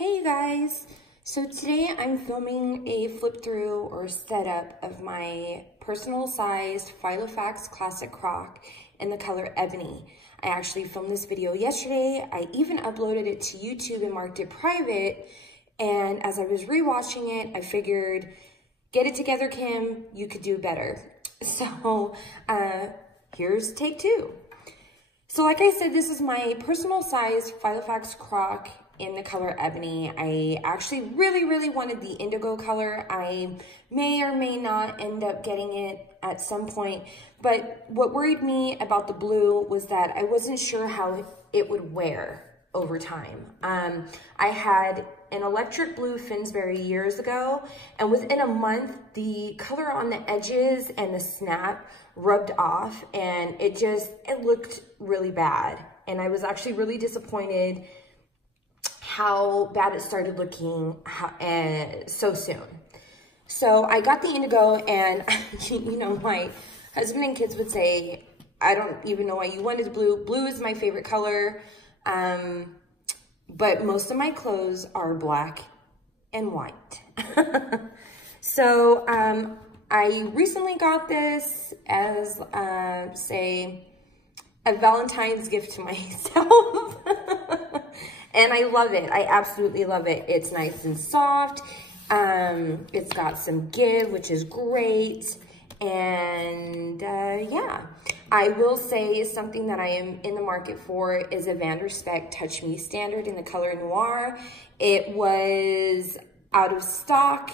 Hey guys, so today I'm filming a flip through or setup of my personal sized Filofax classic croc in the color Ebony. I actually filmed this video yesterday. I even uploaded it to YouTube and marked it private. And as I was rewatching it, I figured, get it together, Kim, you could do better. So here's take two. So like I said, this is my personal sized Filofax croc in the color Ebony. I actually really wanted the indigo color. I may or may not end up getting it at some point, but what worried me about the blue was that I wasn't sure how it would wear over time. I had an electric blue Finsbury years ago, and within a month, the color on the edges and the snap rubbed off, and it looked really bad. And I was actually really disappointed how bad it started looking so soon. So I got the indigo, and you know, my husband and kids would say, I don't even know why you wanted blue. Blue is my favorite color, but most of my clothes are black and white. So I recently got this as, say, a Valentine's gift to myself. And I love it. I absolutely love it. It's nice and soft. It's got some give, which is great. And yeah, I will say something that I am in the market for is a Van der Spek Touch Me Standard in the color Noir. It was out of stock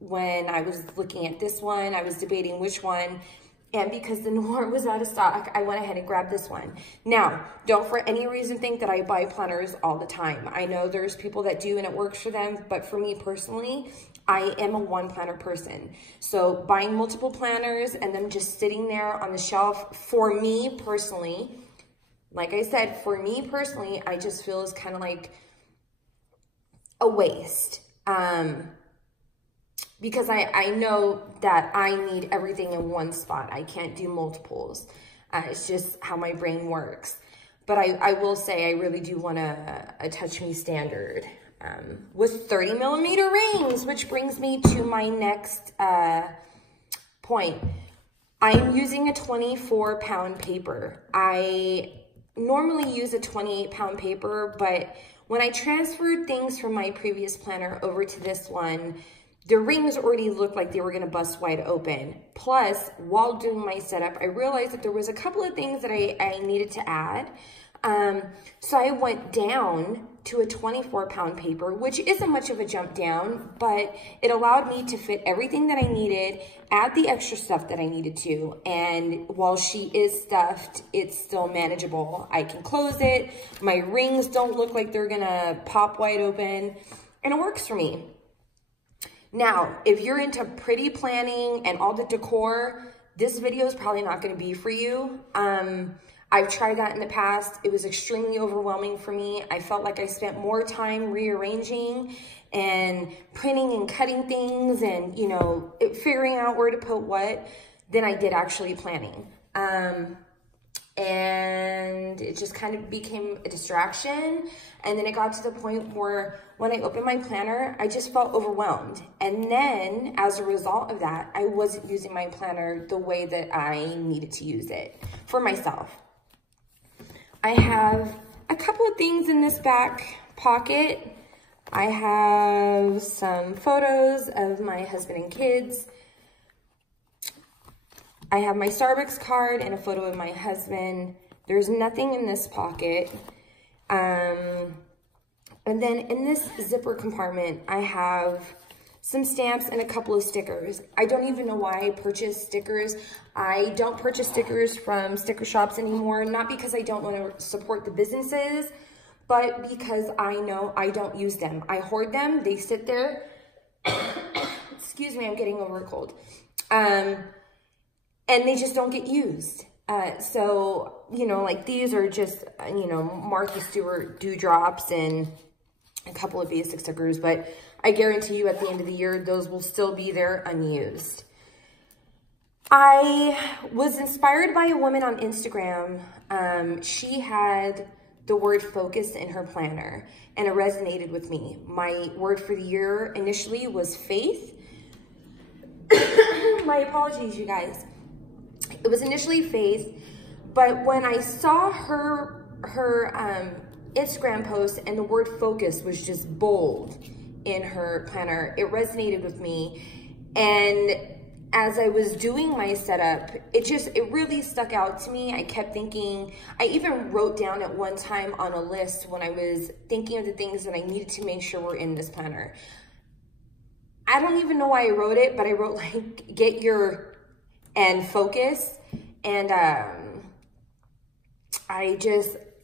when I was looking at this one. I was debating which one. And because the Noir was out of stock, I went ahead and grabbed this one. Now, don't for any reason think that I buy planners all the time. I know there's people that do and it works for them, but for me personally, I am a one planner person. So buying multiple planners and them just sitting there on the shelf, for me personally, like I said, for me personally, I just feel is kind of like a waste. Because I know that I need everything in one spot. I can't do multiples. It's just how my brain works. But I will say I really do want a Touch Me Standard with 30mm rings, which brings me to my next point. I'm using a 24-pound paper. I normally use a 28-pound paper, but when I transferred things from my previous planner over to this one, the rings already looked like they were gonna bust wide open. Plus, while doing my setup, I realized that there was a couple of things that I needed to add. So I went down to a 24-pound paper, which isn't much of a jump down, but it allowed me to fit everything that I needed, add the extra stuff that I needed to, and while she is stuffed, it's still manageable. I can close it, my rings don't look like they're gonna pop wide open, and it works for me. Now, if you're into pretty planning and all the decor, this video is probably not going to be for you. I've tried that in the past. It was extremely overwhelming for me. I felt like I spent more time rearranging and printing and cutting things and, you know, figuring out where to put what than I did actually planning. And it just kind of became a distraction. And then it got to the point where when I opened my planner, I just felt overwhelmed. And then as a result of that, I wasn't using my planner the way that I needed to use it for myself. I have a couple of things in this back pocket. I have some photos of my husband and kids. I have my Starbucks card and a photo of my husband. There's nothing in this pocket. And then in this zipper compartment, I have some stamps and a couple of stickers. I don't even know why I purchased stickers. I don't purchase stickers from sticker shops anymore, not because I don't want to support the businesses, but because I know I don't use them. I hoard them, they sit there. Excuse me, I'm getting over a cold. And they just don't get used. So, you know, like these are just, you know, Martha Stewart dewdrops and a couple of basic stickers, but I guarantee you at the end of the year, those will still be there unused. I was inspired by a woman on Instagram. She had the word focus in her planner, and it resonated with me. My word for the year initially was faith. My apologies, you guys. It was initially faith, but when I saw her Instagram post and the word focus was just bold in her planner, it resonated with me. And as I was doing my setup, it really stuck out to me. I kept thinking, I even wrote down at one time on a list when I was thinking of the things that I needed to make sure were in this planner. I don't even know why I wrote it, but I wrote like, get your, and focus. And I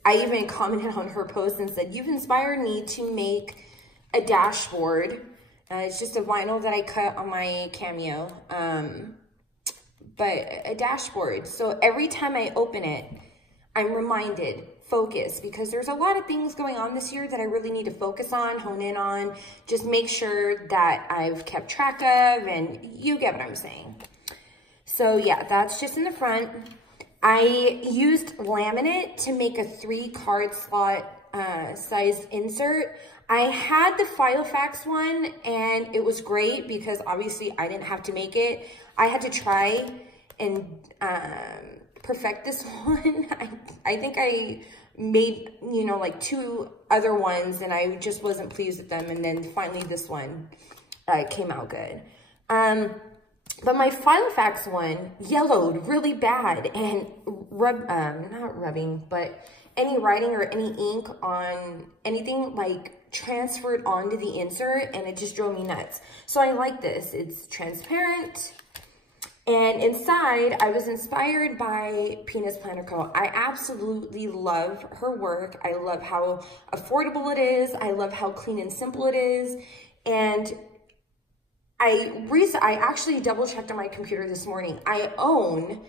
even commented on her post and said, you've inspired me to make a dashboard. It's just a vinyl that I cut on my Cameo, but a dashboard. So every time I open it, I'm reminded, focus, because there's a lot of things going on this year that I really need to focus on, hone in on, just make sure that I've kept track of, and you get what I'm saying. So yeah, that's just in the front. I used laminate to make a 3-card slot size insert. I had the Filofax one, and it was great because obviously I didn't have to make it. I had to try and perfect this one. I think I made, you know, like 2 other ones, and I just wasn't pleased with them. And then finally this one came out good. But my Filofax one yellowed really bad, and not rubbing, but any writing or any ink on anything like transferred onto the insert, and it just drove me nuts. So I like this. It's transparent, and inside I was inspired by Peanuts Planner Co. I absolutely love her work. I love how affordable it is. I love how clean and simple it is. And I actually double checked on my computer this morning. I own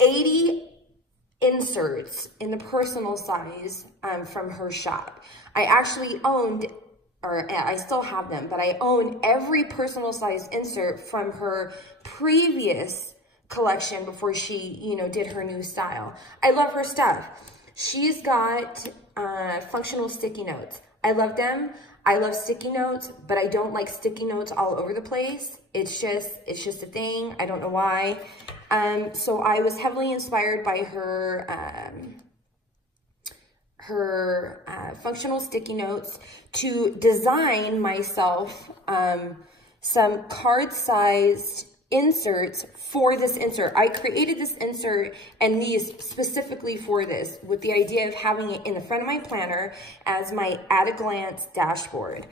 80 inserts in the personal size from her shop. I actually owned, or I still have them, but I own every personal size insert from her previous collection before she, you know, did her new style. I love her stuff. She's got functional sticky notes. I love them. I love sticky notes, but I don't like sticky notes all over the place. It's just a thing. I don't know why. So I was heavily inspired by her functional sticky notes to design myself some card-sized inserts for this insert. I created this insert and these specifically for this, with the idea of having it in the front of my planner as my at-a-glance dashboard.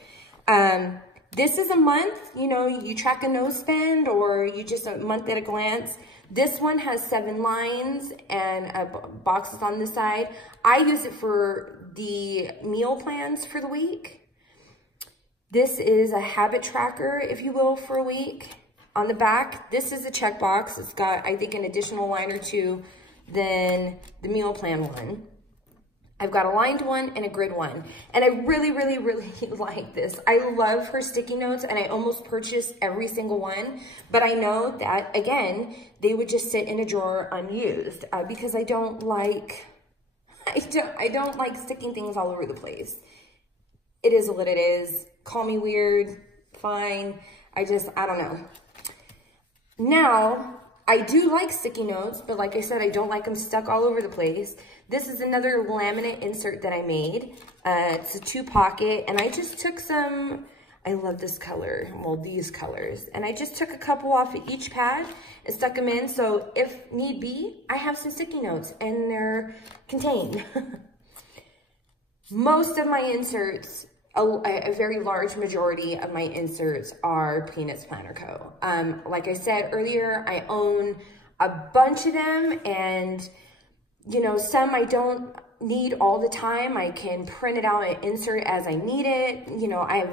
This is a month, you know, you track a no spend, or you just a month at a glance. This one has 7 lines and boxes on the side. I use it for the meal plans for the week. This is a habit tracker, if you will, for a week. On the back, this is a checkbox. It's got, I think, an additional line or 2 than the meal plan one. I've got a lined one and a grid one. And I really, really, really like this. I love her sticky notes, and I almost purchased every single one. But I know that, again, they would just sit in a drawer unused because I don't like sticking things all over the place. It is what it is. Call me weird, fine. I don't know. Now, I do like sticky notes, but like I said, I don't like them stuck all over the place. This is another laminate insert that I made. It's a 2-pocket, and I just took some, I love this color, well, these colors. And I just took a couple off of each pad and stuck them in, so if need be, I have some sticky notes, and they're contained. Most of my inserts, a very large majority of my inserts are Peanuts Planner Co. Like I said earlier, I own a bunch of them, and you know, some I don't need all the time. I can print it out and insert as I need it. You know, I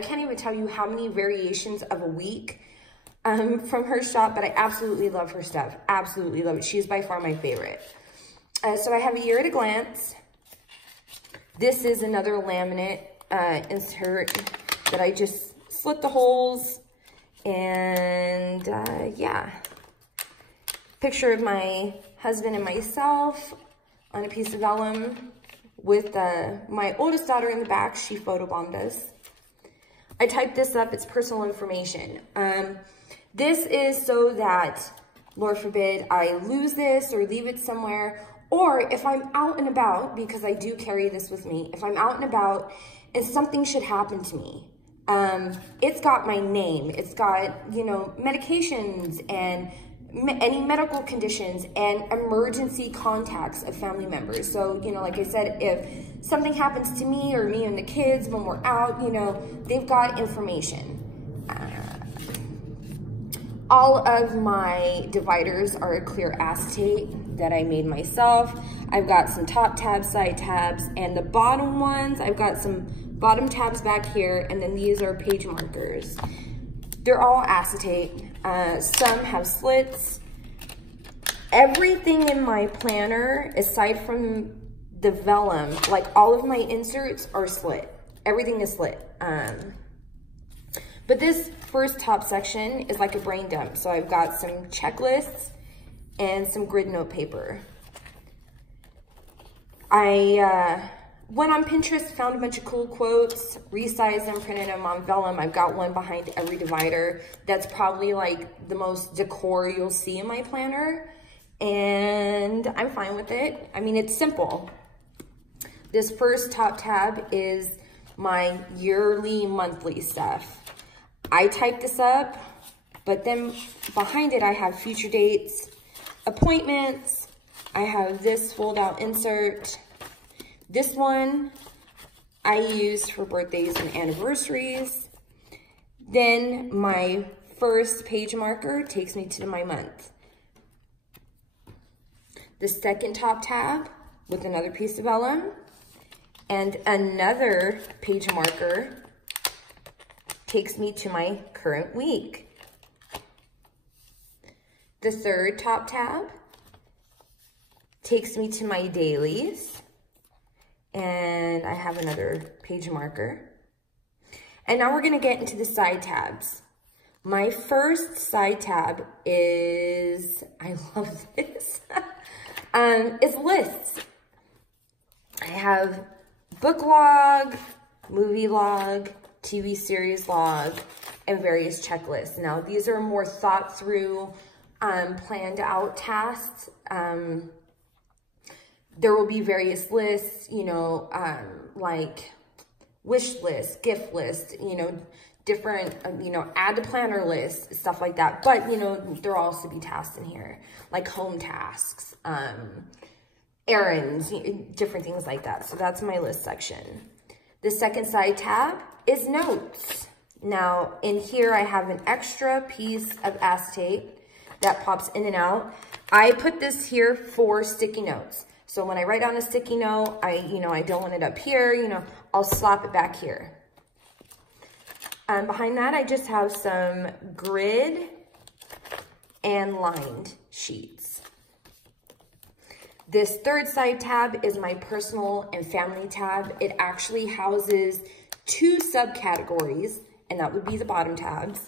can't even tell you how many variations of a week from her shop, but I absolutely love her stuff. Absolutely love it. She's by far my favorite. So I have a year at a glance. This is another laminate insert that I just slit the holes, and yeah. Picture of my husband and myself on a piece of vellum with my oldest daughter in the back. She photobombed us. I typed this up. It's personal information. This is so that, Lord forbid, I lose this or leave it somewhere, or if I'm out and about, because I do carry this with me, if I'm out and about and something should happen to me, it's got my name, it's got, you know, medications and any medical conditions and emergency contacts of family members. So, you know, like I said, if something happens to me or me and the kids when we're out, you know, they've got information. All of my dividers are a clear acetate that I made myself. I've got some top tabs, side tabs, and the bottom ones, I've got some bottom tabs back here, and then these are page markers. They're all acetate. Some have slits. Everything in my planner, aside from the vellum, like all of my inserts are slit. Everything is slit. But this first top section is like a brain dump. So I've got some checklists and some grid note paper. I went on Pinterest, found a bunch of cool quotes, resized them, printed them on vellum. I've got one behind every divider. That's probably like the most decor you'll see in my planner. And I'm fine with it. I mean, it's simple. This first top tab is my yearly, monthly stuff. I typed this up, but then behind it, I have future dates, appointments. I have this fold out insert. This one I use for birthdays and anniversaries. Then my first page marker takes me to my month. The second top tab with another piece of vellum and another page marker takes me to my current week. The third top tab takes me to my dailies, and I have another page marker. And now we're gonna get into the side tabs. My first side tab is, I love this, is lists. I have book log, movie log, TV series log, and various checklists. Now, these are more thought through, planned out tasks. There will be various lists, you know, like wish list, gift list, you know, different, you know, add to planner list, stuff like that. But, you know, there will also be tasks in here, like home tasks, errands, different things like that. So that's my list section. The second side tab is notes. Now, in here, I have an extra piece of acetate that pops in and out. I put this here for sticky notes. So when I write down a sticky note, I don't want it up here, you know, I'll slap it back here. Behind that, I just have some grid and lined sheets. This third side tab is my personal and family tab. It actually houses 2 subcategories, and that would be the bottom tabs.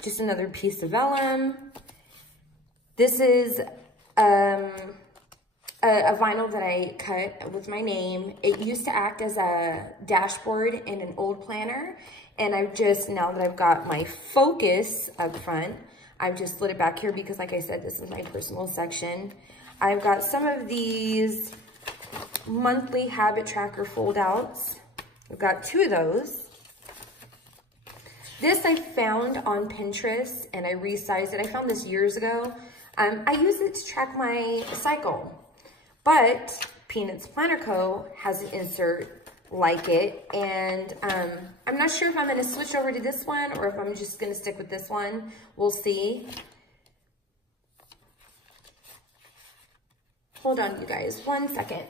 Just another piece of vellum. This is a vinyl that I cut with my name. It used to act as a dashboard in an old planner, and I've just, now that I've got my focus up front, I've just slid it back here because, like I said, this is my personal section. I've got some of these monthly habit tracker fold outs. I've got 2 of those. This I found on Pinterest and I resized it. I found this years ago. I use it to track my cycle, but Peanuts Planner Co. has an insert like it, and I'm not sure if I'm gonna switch over to this one or if I'm just gonna stick with this one. We'll see. Hold on, you guys, 1 second.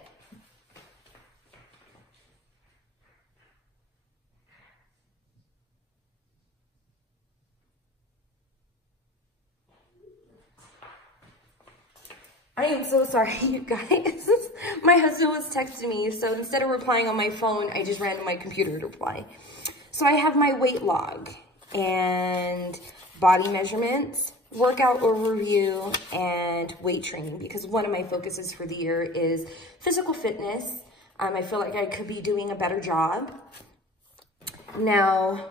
I am so sorry, you guys. My husband was texting me, so instead of replying on my phone, I just ran to my computer to reply. So I have my weight log and body measurements, workout overview, and weight training, because one of my focuses for the year is physical fitness. I feel like I could be doing a better job. Now,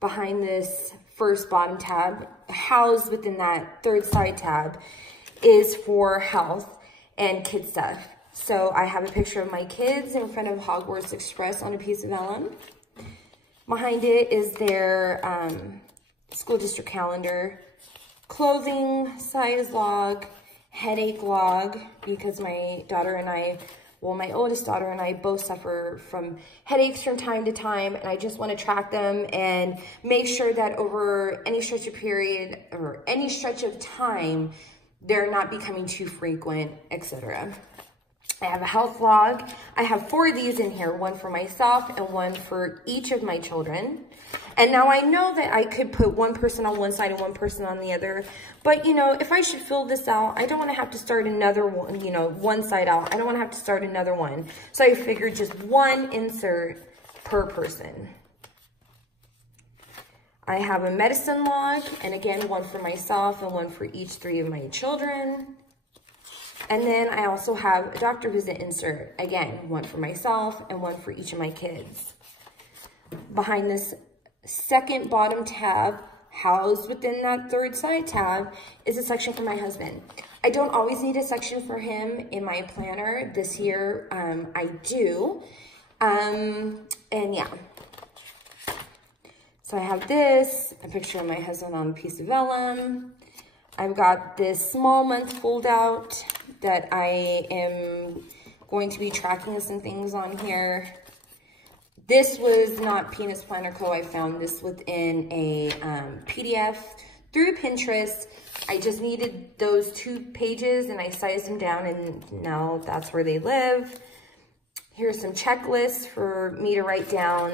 behind this first bottom tab, housed within that third side tab, is for health and kid stuff. So I have a picture of my kids in front of Hogwarts Express on a piece of vellum. Behind it is their school district calendar, clothing size log, headache log, because my daughter and I, well, my oldest daughter and I both suffer from headaches from time to time, and I just want to track them and make sure that over any stretch of period or any stretch of time, they're not becoming too frequent, etc. I have a health log. I have 4 of these in here, one for myself and one for each of my children. And now I know that I could put one person on one side and one person on the other, but you know, if I should fill this out, I don't want to have to start another one, you know, one side out. I don't want to have to start another one. So I figured just one insert per person. I have a medicine log, and again, one for myself and one for each 3 of my children. And then I also have a doctor visit insert. Again, one for myself and one for each of my kids. Behind this second bottom tab, housed within that third side tab, is a section for my husband. I don't always need a section for him in my planner. This year, I do. And yeah. So I have this, a picture of my husband on a piece of vellum. I've got this small month fold out that I am going to be tracking some things on here. This was not Penis Planner Co. I found this within a PDF through Pinterest. I just needed those 2 pages and I sized them down, and now that's where they live. Here's some checklists for me to write down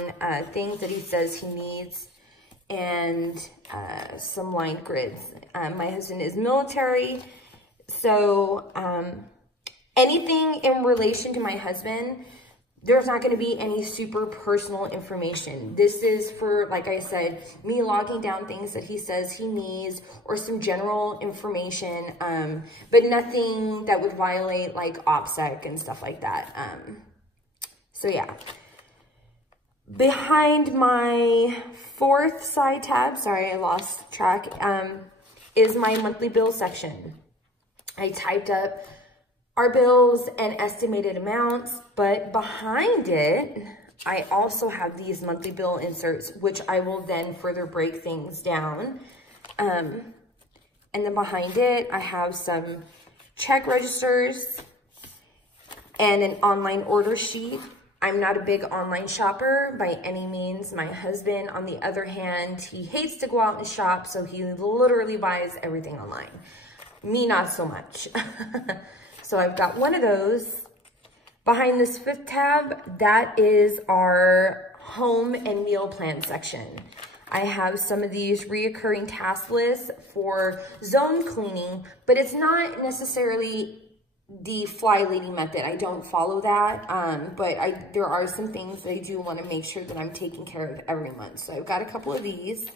things that he says he needs, and some line grids. My husband is military, so anything in relation to my husband, there's not going to be any super personal information. This is for, like I said, me logging down things that he says he needs, or some general information, but nothing that would violate like OPSEC and stuff like that. So yeah. Behind my 4th side tab, sorry, I lost track, is my monthly bill section. I typed up our bills and estimated amounts, but behind it, I also have these monthly bill inserts, which I will then further break things down. And then behind it, I have some check registers and an online order sheet. I'm not a big online shopper by any means. My husband, on the other hand, he hates to go out and shop, so he literally buys everything online. Me, not so much. So I've got one of those. Behind this 5th tab, that is our home and meal plan section. I have some of these reoccurring task lists for zone cleaning, but it's not necessarily the fly lady method. I don't follow that, but there are some things that I do want to make sure that I'm taking care of every month. So I've got a couple of these.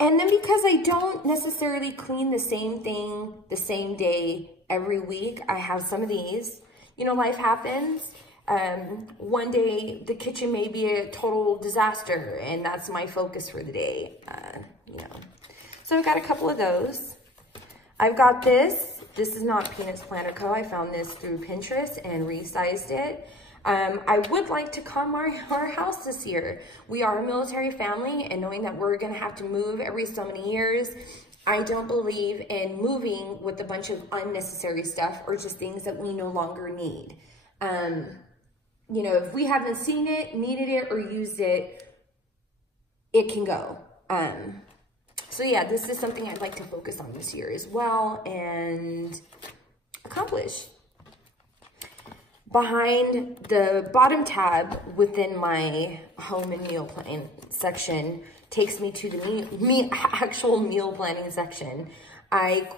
And then because I don't necessarily clean the same thing the same day every week, I have some of these. You know, life happens. One day the kitchen may be a total disaster, and that's my focus for the day, you know. So I've got a couple of those. I've got this. This is not Penis Planner Co. I found this through Pinterest and resized it. I would like to calm our house this year. We are a military family, and knowing that we're gonna have to move every so many years, I don't believe in moving with a bunch of unnecessary stuff or just things that we no longer need. You know, if we haven't seen it, needed it, or used it, it can go. So yeah, this is something I'd like to focus on this year as well and accomplish. Behind the bottom tab within my home and meal plan section takes me to the actual meal planning section. I,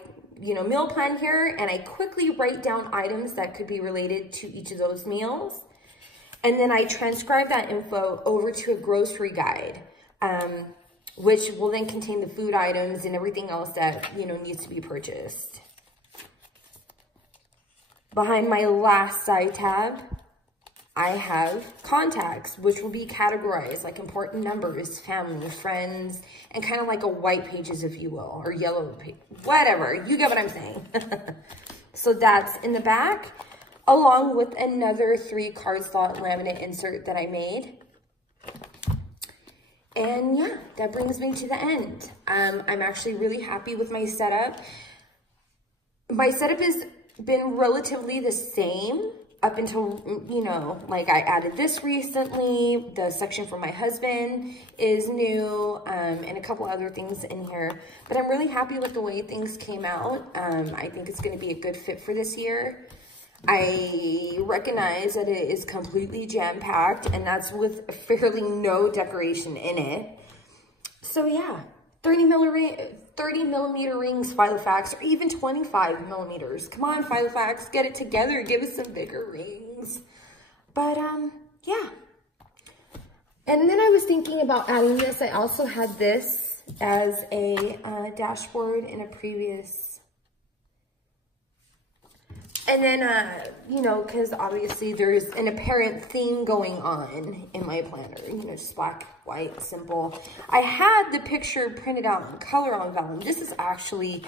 you know, meal plan here, and I quickly write down items that could be related to each of those meals. And then I transcribe that info over to a grocery guide. which will then contain the food items and everything else that, you know, needs to be purchased. Behind my last side tab, I have contacts, which will be categorized like important numbers, family, friends, and kind of like a white pages, if you will, or yellow page, whatever. You get what I'm saying. So that's in the back, along with another 3 card slot laminate insert that I made. And yeah, that brings me to the end. I'm actually really happy with my setup. My setup has been relatively the same up until, you know, like I added this recently. The section for my husband is new, and a couple other things in here. But I'm really happy with the way things came out. I think it's going to be a good fit for this year. I recognize that it is completely jam-packed, and that's with fairly no decoration in it. So yeah, 30 millimeter rings, Filofax, or even 25 millimeters. Come on, Filofax, get it together. Give us some bigger rings. But yeah. And then I was thinking about adding this. I also had this as a dashboard in a previous. And then, you know, because obviously there's an apparent theme going on in my planner. You know, just black, white, simple. I had the picture printed out in color on vellum. This is actually,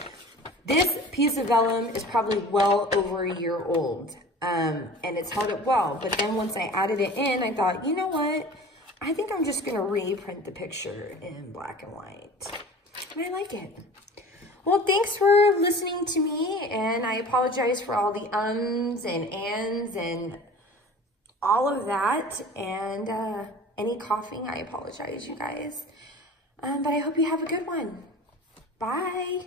this piece of vellum is probably well over a year old. And it's held up well. But then once I added it in, I thought, you know what? I think I'm just going to reprint the picture in black and white. And I like it. Well, thanks for listening to me, and I apologize for all the ums and ands and all of that, and any coughing, I apologize, you guys. But I hope you have a good one. Bye.